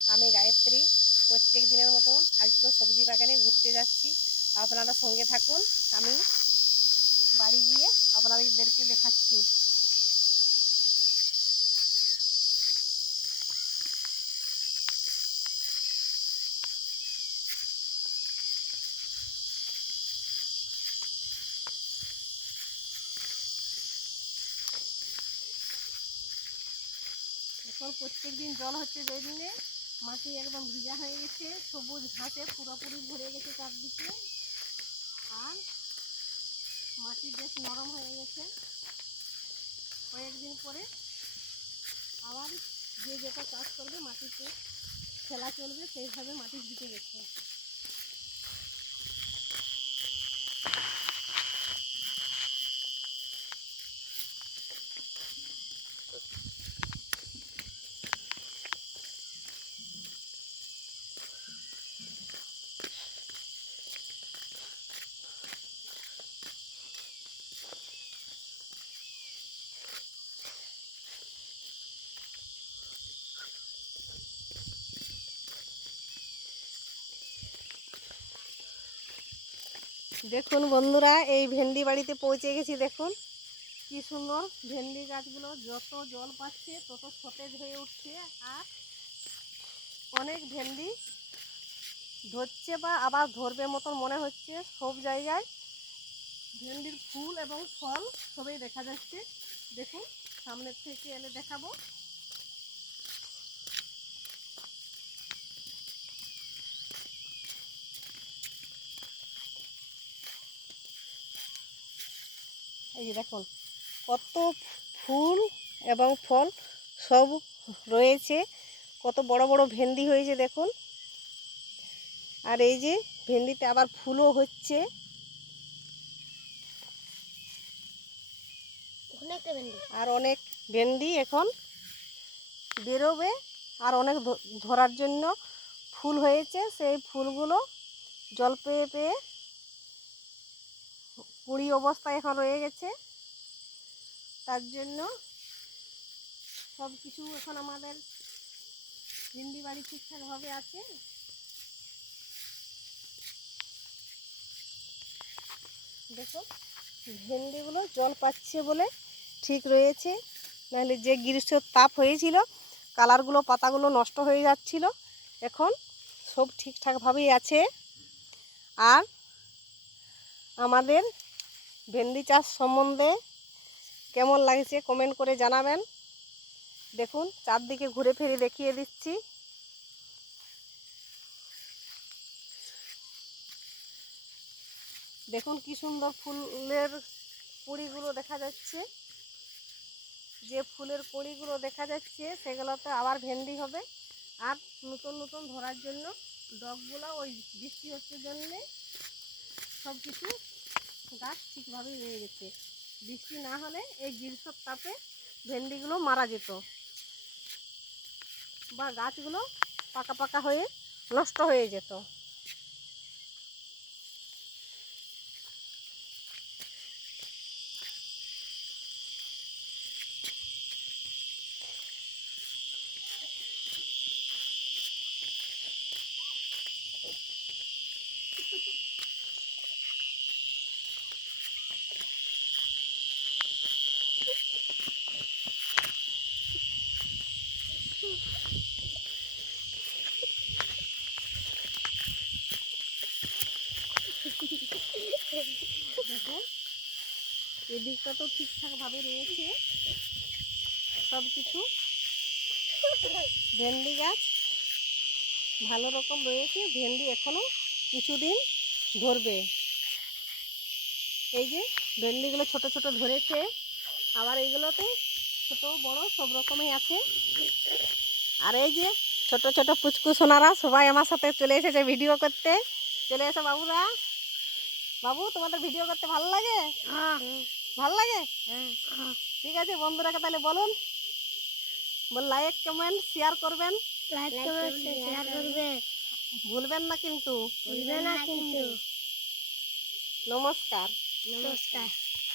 আমি গায়ত্রী। প্রত্যেক দিনের মতন আজকে সবজি বাগানে ঘুরতে যাচ্ছি। আপনারা সঙ্গে থাকুন। আমি বাড়ি গিয়ে আপনাদেরকে দেখাচ্ছি। এখন প্রত্যেক দিন জল হচ্ছে যেই দিনে মাটি একদম ভিজা হয়ে গেছে, সবুজ ঘাসে পুরোপুরি ভরে গেছে চারদিকে। আর মাটি বেশ নরম হয়ে গেছে। কয়েকদিন পরে আবার যে যেটা চাষ করবে মাটিতে, খেলা চলবে, সেইভাবে মাটি ভিজে গেছে। দেখুন বন্ধুরা, এই ভেন্ডি বাড়িতে পৌঁছে গেছি, দেখুন। কি সুন্দর ভেন্ডি গাছগুলো, যত জল পাচ্ছে তত সতেজ হয়ে উঠছে। আর অনেক ভেন্ডি ধরছে বা আবার ধরবে মতন মনে হচ্ছে সব জায়গায়। ভেন্ডির ফুল এবং ফল সবই দেখা যাচ্ছে। দেখুন, সামনের থেকে এলে দেখাবো। এই যে দেখুন কত ফুল এবং ফল সব রয়েছে কত বড় বড় ভেন্ডি হয়েছে দেখুন। আর এই যে ভেন্ডিতে আবার ফুলও হচ্ছে। আর অনেক ভেন্ডি এখন বেরোবে আর অনেক ধরার জন্য ফুল হয়েছে। সেই ফুলগুলো জল পেয়ে পেয়ে কুড়ি অবস্থায় এখন রয়ে গেছে। তার জন্য সব কিছু এখন আমাদের ভেন্ডি বাড়ি ঠিকঠাকভাবে আছে। দেখো, ভেন্ডিগুলো জল পাচ্ছে বলে ঠিক রয়েছে। নাহলে যে গ্রীষ্মের তাপ হয়েছিল, কালারগুলো, পাতাগুলো নষ্ট হয়ে যাচ্ছিল, এখন সব ঠিকঠাকভাবেই আছে। আর আমাদের ভেন্ডি চাষ সম্বন্ধে কেমন লাগছে কমেন্ট করে জানাবেন। দেখুন, চারদিকে ঘুরে ফিরে দেখিয়ে দিচ্ছি। দেখুন কি সুন্দর ফুলের কুড়িগুলো দেখা যাচ্ছে। যে ফুলের কুড়িগুলো দেখা যাচ্ছে, সেগুলোতে আবার ভেন্ডি হবে। আর নতুন নতুন ধরার জন্য ডগগুলো ওই বৃষ্টি হচ্ছে জন্যে সব কিছু গাছ ঠিকভাবে রয়ে গেছে। বৃষ্টি না হলে এই গ্রীষ্মের তাপে ভেন্ডিগুলো মারা যেত বা গাছগুলো পাকা পাকা হয়ে নষ্ট হয়ে যেত দেখো এদিকটা তো ঠিকঠাকভাবে রয়েছে। সব কিছু ভেন্ডি গাছ ভালো রকম রয়েছে। ভেন্ডি এখনও কিছুদিন ধরবে। এই যে ভেন্ডিগুলো ছোট ছোট ধরেছে। আবার এইগুলোতে ছোট, বড় সব রকমই আছে। আর এই যে ছোট ছোট পুচকু সোনারা সবাই আমার সাথে চলে এসেছে ভিডিও করতে। চলে এসো বাবুরা। বাবু, তোমাদের ভিডিও করতে ভালো লাগে? ভালো লাগে? ঠিক আছে বন্ধুরাকে তাহলে বলুন। বল লাইক কমেন্ট শেয়ার করবেন। লাইক কমেন্ট শেয়ার করবে ভুলবেন না কিন্তু। ভুলবেন না কিন্তু। নমস্কার। নমস্কার।